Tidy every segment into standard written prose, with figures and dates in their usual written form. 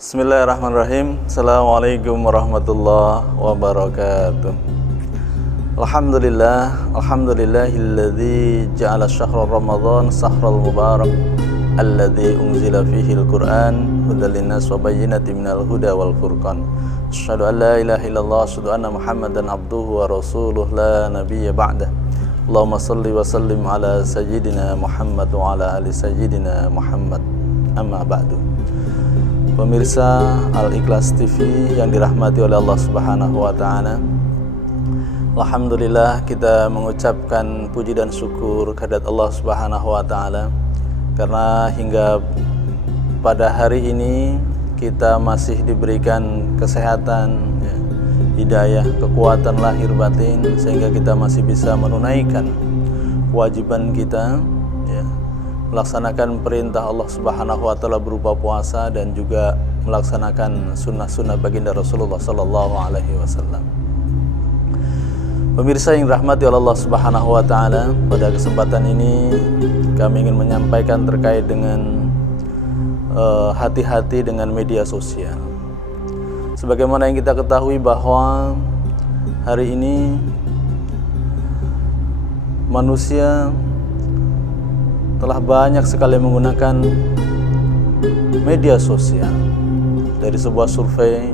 Bismillahirrahmanirrahim. Assalamualaikum warahmatullahi wabarakatuh. Alhamdulillahilladzi ja'ala syahra Ramadan sahral mubarak alladzi unzila fihi al-Qur'an hudan linnas wa bayyinatin minal huda wal furqan. Asyhadu an la ilaha illallah, asyhadu anna Muhammadan abduhu wa rasuluh la nabiyya ba'dah. Allahumma salli wa sallim ala sayyidina Muhammad wa ala ali sayyidina Muhammad. Amma ba'du. Pemirsa Al-Ikhlas TV yang dirahmati oleh Allah Subhanahu wa taala. Alhamdulillah, kita mengucapkan puji dan syukur kehadirat Allah Subhanahu wa taala karena hingga pada hari ini kita masih diberikan kesehatan, hidayah, kekuatan lahir batin sehingga kita masih bisa menunaikan kewajiban kita, melaksanakan perintah Allah Subhanahu wa taala berupa puasa dan juga melaksanakan sunnah-sunnah baginda Rasulullah sallallahu alaihi wasallam. Pemirsa yang dirahmati oleh Allah Subhanahu wa taala, pada kesempatan ini kami ingin menyampaikan terkait dengan hati-hati dengan media sosial. Sebagaimana yang kita ketahui bahwa hari ini manusia telah banyak sekali menggunakan media sosial. Dari sebuah survei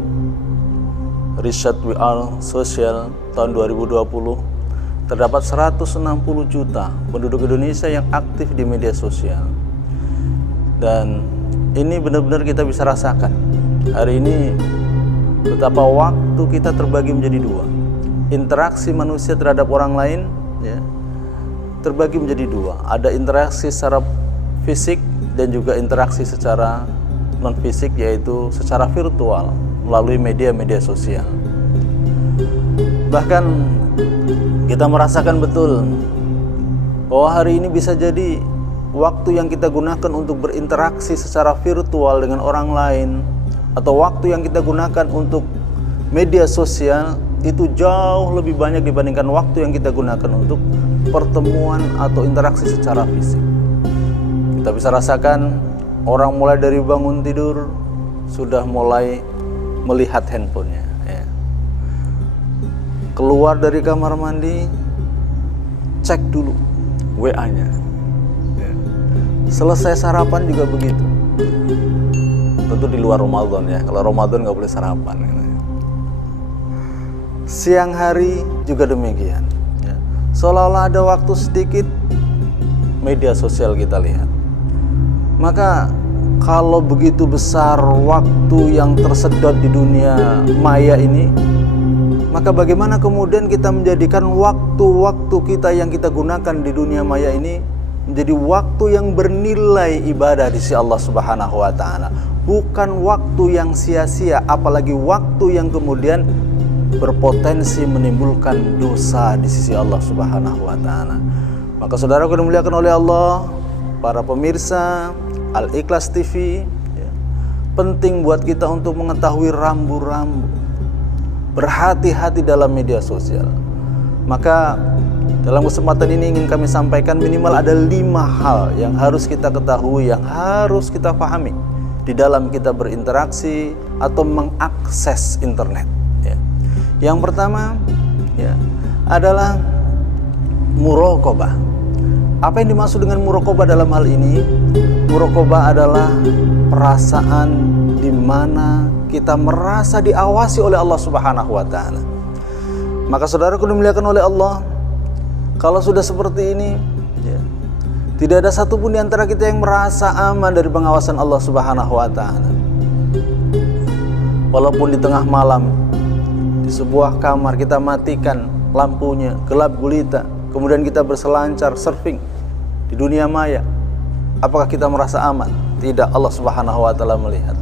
Riset We Are Social tahun 2020, terdapat 160 juta penduduk Indonesia yang aktif di media sosial. Dan ini benar-benar kita bisa rasakan. Hari ini betapa waktu kita terbagi menjadi dua. Interaksi manusia terhadap orang lain terbagi menjadi dua. Ada interaksi secara fisik dan juga interaksi secara non fisik, yaitu secara virtual melalui media-media sosial. Bahkan kita merasakan betul bahwa hari ini bisa jadi waktu yang kita gunakan untuk berinteraksi secara virtual dengan orang lain, atau waktu yang kita gunakan untuk media sosial itu jauh lebih banyak dibandingkan waktu yang kita gunakan untuk pertemuan atau interaksi secara fisik. Kita bisa rasakan orang mulai dari bangun tidur sudah mulai melihat handphonenya, keluar dari kamar mandi cek dulu WA-nya, selesai sarapan juga begitu. Tentu di luar Ramadan ya, kalau Ramadan nggak boleh sarapan. Siang hari juga demikian. Seolah-olah ada waktu sedikit media sosial kita lihat. Maka kalau begitu besar waktu yang tersedot di dunia maya ini, maka bagaimana kemudian kita menjadikan waktu-waktu kita yang kita gunakan di dunia maya ini menjadi waktu yang bernilai ibadah di sisi Allah Subhanahu wa taala, bukan waktu yang sia-sia, apalagi waktu yang kemudian berpotensi menimbulkan dosa di sisi Allah Subhanahu wa taala. Maka saudaraku dimuliakan oleh Allah, para pemirsa Al-Ikhlas TV, penting buat kita untuk mengetahui rambu-rambu, berhati-hati dalam media sosial. Maka dalam kesempatan ini ingin kami sampaikan minimal ada 5 hal yang harus kita ketahui, yang harus kita pahami di dalam kita berinteraksi atau mengakses internet. Yang pertama adalah muraqabah. Apa yang dimaksud dengan muraqabah dalam hal ini? Muraqabah adalah perasaan di mana kita merasa diawasi oleh Allah Subhanahu wa taala. Maka saudaraku dimuliakan oleh Allah, kalau sudah seperti ini, tidak ada satupun di antara kita yang merasa aman dari pengawasan Allah Subhanahu wa taala. Walaupun di tengah malam di sebuah kamar kita matikan lampunya, gelap gulita, kemudian kita berselancar surfing di dunia maya, apakah kita merasa aman? Tidak, Allah Subhanahu wa taala melihat.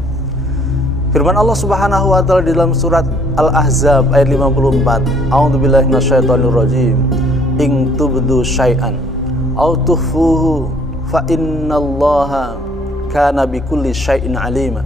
Firman Allah Subhanahu wa taala di dalam surat Al-Ahzab ayat 54, A'udzubillahi minasyaitonirrajim, in tubdu syai'an aw tukhfuhu fa innallaha kana bikulli syai'in alima.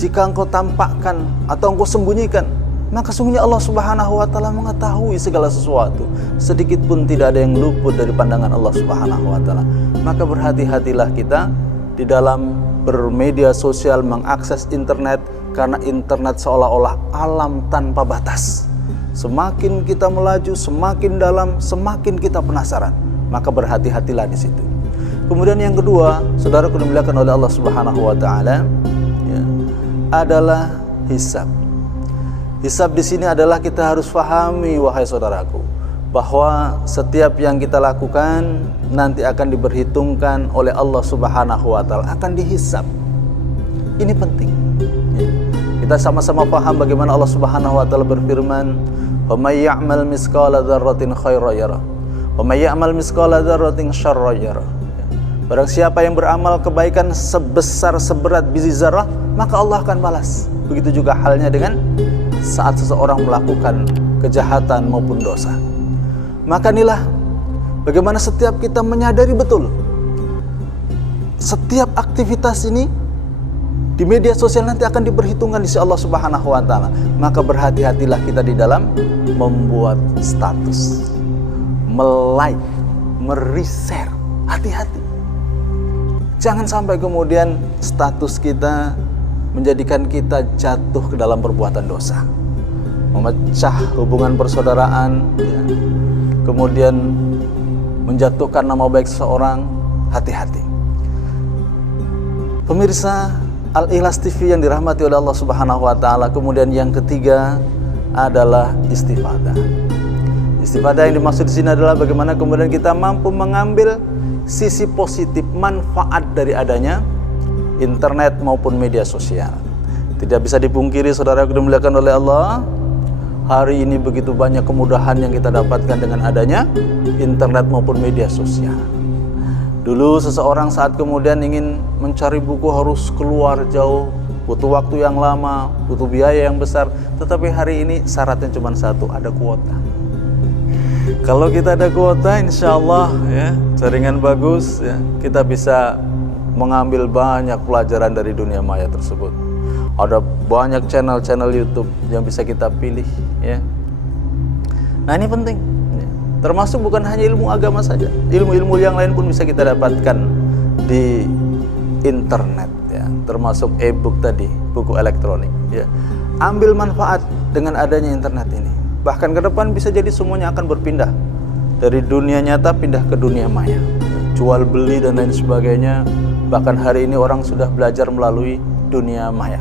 Jika engkau tampakkan atau engkau sembunyikan, maka sungguhnya Allah Subhanahu wa taala mengetahui segala sesuatu. Sedikit pun tidak ada yang luput dari pandangan Allah Subhanahu wa taala. Maka berhati-hatilah kita di dalam bermedia sosial, mengakses internet, karena internet seolah-olah alam tanpa batas. Semakin kita melaju, semakin dalam, semakin kita penasaran. Maka berhati-hatilah di situ. Kemudian yang kedua, saudaraku dimuliakan oleh Allah Subhanahu wa taala, ya, adalah hisab. Hisab di sini adalah kita harus fahami, wahai saudaraku, bahwa setiap yang kita lakukan nanti akan diperhitungkan oleh Allah Subhanahu wa taala, akan dihisab. Ini penting. Ya. Kita sama-sama paham bagaimana Allah Subhanahu wa taala berfirman, "Wa may ya'mal mithqala dzarratin khairan yarah, wa may ya'mal mithqala dzarratin syarran yarah." Barang siapa yang beramal kebaikan sebesar seberat biji zarah, maka Allah akan balas. Begitu juga halnya dengan saat seseorang melakukan kejahatan maupun dosa. Maka inilah bagaimana setiap kita menyadari betul setiap aktivitas ini di media sosial nanti akan diperhitungkan di sisi Allah Subhanahu wa taala. Maka berhati-hatilah kita di dalam membuat status, melike, mereser. Hati-hati. Jangan sampai kemudian status kita menjadikan kita jatuh ke dalam perbuatan dosa, memecah hubungan persaudaraan, ya. Kemudian menjatuhkan nama baik seseorang. Hati-hati. Pemirsa Al-Ikhlas TV yang dirahmati oleh Allah Subhanahu wa taala. Kemudian yang ketiga adalah istifadah. Istifadah yang dimaksud di sini adalah bagaimana kemudian kita mampu mengambil sisi positif, manfaat dari adanya internet maupun media sosial. Tidak bisa dipungkiri, saudara yang dimuliakan oleh Allah, hari ini begitu banyak kemudahan yang kita dapatkan dengan adanya internet maupun media sosial. Dulu seseorang saat kemudian ingin mencari buku harus keluar jauh, butuh waktu yang lama, butuh biaya yang besar. Tetapi hari ini syaratnya cuma satu, ada kuota. Kalau kita ada kuota, insya Allah ya, jaringan bagus ya, kita bisa mengambil banyak pelajaran dari dunia maya tersebut. Ada banyak channel-channel YouTube yang bisa kita pilih ya. Nah ini penting ya. Termasuk bukan hanya ilmu agama saja, ilmu-ilmu yang lain pun bisa kita dapatkan di internet ya. Termasuk e-book tadi, buku elektronik ya. Ambil manfaat dengan adanya internet ini. Bahkan ke depan bisa jadi semuanya akan berpindah dari dunia nyata pindah ke dunia maya, jual beli dan lain sebagainya. Bahkan hari ini orang sudah belajar melalui dunia maya,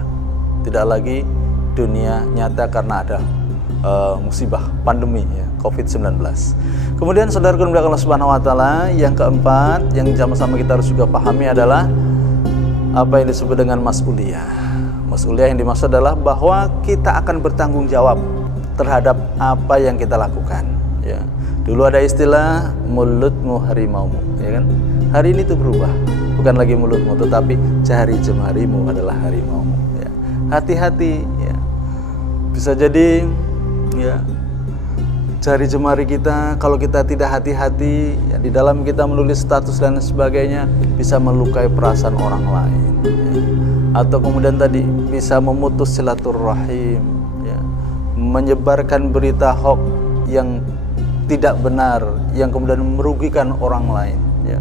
tidak lagi dunia nyata karena ada musibah pandemi ya, COVID-19. Kemudian saudaraku yang Allah Subhanahu wa taala, yang keempat yang sama-sama kita harus juga pahami adalah apa yang disebut dengan mas'uliyah. Mas'uliyah yang dimaksud adalah bahwa kita akan bertanggung jawab terhadap apa yang kita lakukan ya. Dulu ada istilah mulutmu harimaumu ya kan. Hari ini itu berubah, bukan lagi mulutmu tetapi jari jemarimu adalah harimaumu ya. Hati-hati ya. Bisa jadi ya jari jemari kita kalau kita tidak hati-hati ya, di dalam kita menulis status dan sebagainya bisa melukai perasaan orang lain ya. Atau kemudian tadi bisa memutus silaturahim, menyebarkan berita hoax yang tidak benar yang kemudian merugikan orang lain ya.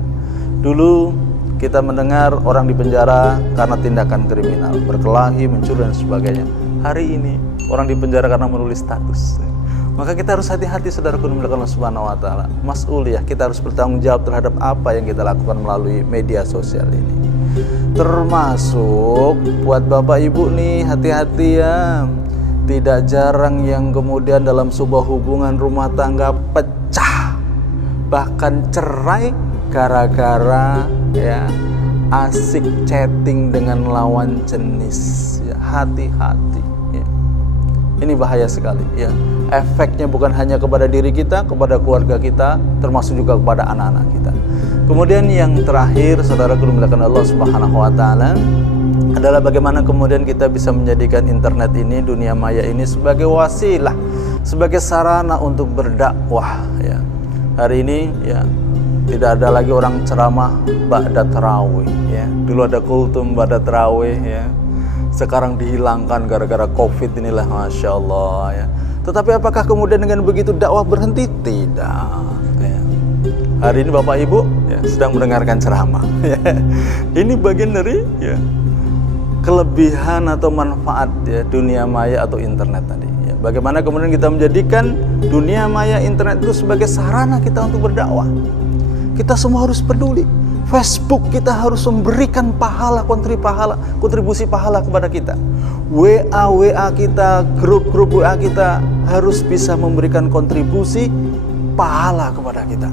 Dulu kita mendengar orang dipenjara karena tindakan kriminal, berkelahi, mencuri dan sebagainya. Hari ini orang dipenjara karena menulis status ya. Maka kita harus hati-hati, saudaraku dimuliakan Allah Subhanahu wa taala. Mas'uliyah, kita harus bertanggung jawab terhadap apa yang kita lakukan melalui media sosial ini. Termasuk buat Bapak Ibu nih, hati-hati ya. Tidak jarang yang kemudian dalam sebuah hubungan rumah tangga pecah, bahkan cerai gara-gara ya asik chatting dengan lawan jenis ya. Hati-hati ya. Ini bahaya sekali ya. Efeknya bukan hanya kepada diri kita, kepada keluarga kita, termasuk juga kepada anak-anak kita. Kemudian yang terakhir, saudaraku dimuliakan Allah Subhanahu wa taala, adalah bagaimana kemudian kita bisa menjadikan internet ini, dunia maya ini sebagai wasilah, sebagai sarana untuk berdakwah ya. Hari ini ya tidak ada lagi orang ceramah ba'da tarawih ya. Dulu ada kultum ba'da tarawih ya. Sekarang dihilangkan gara-gara Covid inilah, Masya Allah ya. Tetapi apakah kemudian dengan begitu dakwah berhenti? Tidak ya. Hari ini Bapak Ibu ya, sedang mendengarkan ceramah. Ini bagian dari ya, kelebihan atau manfaat ya, dunia maya atau internet tadi. Ya, bagaimana kemudian kita menjadikan dunia maya internet itu sebagai sarana kita untuk berdakwah. Kita semua harus peduli. Facebook kita harus memberikan kontribusi pahala kepada kita. WA kita, grup WA kita harus bisa memberikan kontribusi pahala kepada kita.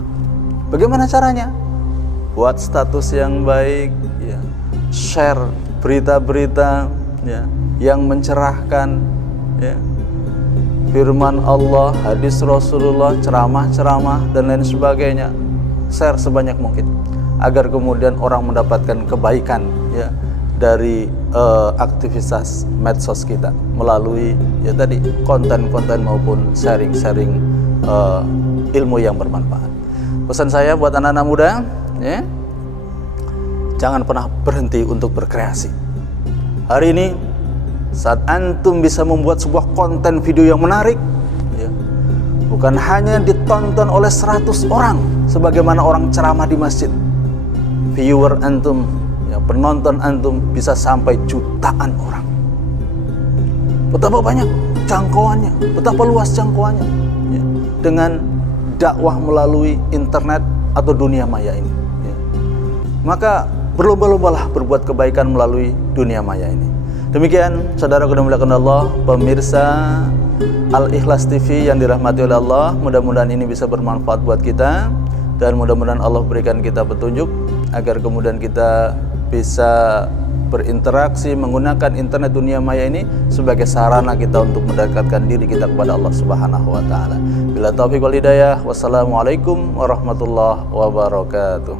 Bagaimana caranya? Buat status yang baik, ya, share berita-berita ya, yang mencerahkan, ya, firman Allah, hadis Rasulullah, ceramah-ceramah dan lain sebagainya. Share sebanyak mungkin agar kemudian orang mendapatkan kebaikan ya dari aktivitas medsos kita melalui ya tadi konten-konten maupun sharing-sharing ilmu yang bermanfaat. Pesan saya buat anak-anak muda ya, jangan pernah berhenti untuk berkreasi. Hari ini saat antum bisa membuat sebuah konten video yang menarik ya, bukan hanya ditonton oleh 100 orang sebagaimana orang ceramah di masjid. Viewer antum ya, penonton antum bisa sampai jutaan orang. Betapa banyak jangkauannya, betapa luas jangkauannya ya, dengan dakwah melalui internet atau dunia maya ini ya. Maka berlomba-lombalah berbuat kebaikan melalui dunia maya ini. Demikian saudara yang dimuliakan Allah, pemirsa Al-Ikhlas TV yang dirahmati oleh Allah, mudah-mudahan ini bisa bermanfaat buat kita dan mudah-mudahan Allah berikan kita petunjuk agar kemudian kita bisa berinteraksi menggunakan internet dunia maya ini sebagai sarana kita untuk mendekatkan diri kita kepada Allah Subhanahu wa taala. Bila taufiq wal hidayah, wassalamualaikum warahmatullahi wabarakatuh.